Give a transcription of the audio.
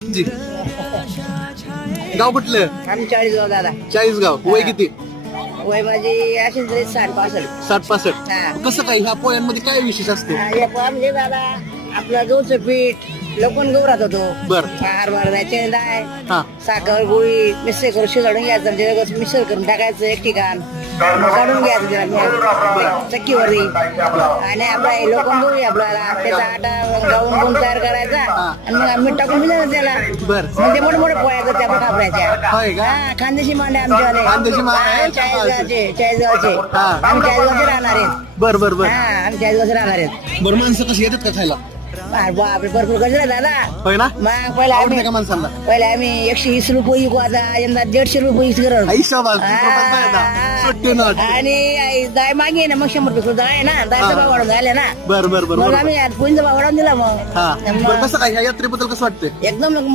जी. गाव कुठलं? आम्ही 40 दादा. 40 गाव. वय किती? वय माझी अशीच 60-65. 60-65. हा. कसं काय ह्या पोळ्यांमध्ये काय विशेष असते? म्हणजे दादा आपलं गहूचं पीठ लोकून गहू राहत होतो. बर. हरभरा द्यायचे डाळ हा. साखर गुळी मिक्सर करून शिजवून घ्यायचं त्याच्यावर मिक्सर करून टाकायचं एक ठिकाण काढून घ्यायचं त्याला चक्कीवरती आणि आपला लोकून गहू आपल्याला त्याचा आटा गाऊन गुण तयार करायचा आणि मग मीठ टाकून दिलं त्याला बर. म्हणजे मोठे मोठे पोळ्या करते आपण खापरायच्या. होय का? हा, खानदेशी मांडे आमच्यावाले. खानदेशी मांडे आहे? 40 गावचे हा. आम्ही 40 गावचे राहणार आहेत. बर बर बर. हा आम्ही 40 गावचे राहणार आहेत. बरं माणसं कशी येतात का खायला? बापरे भरपूर गजरा दादा. होय ना? मग पहिला आवडतं आम्ही का माणसांना? 120 रुपये विकू आता यंदा 150 रुपये करत. आई शाबास, रुपयात नाही आता. सुट्टी नट. आणि डाळ मागे ना मग 100 रुपये डाळ आहे ना डाळचा भाव वाढून झाला ना. बर बर बर मग बर. आम्ही पोळीचा भाव वाढवून दिला मग हा. बरं कसं काय ह्या यात्रेबद्दल कसं वाटतंय? एकदम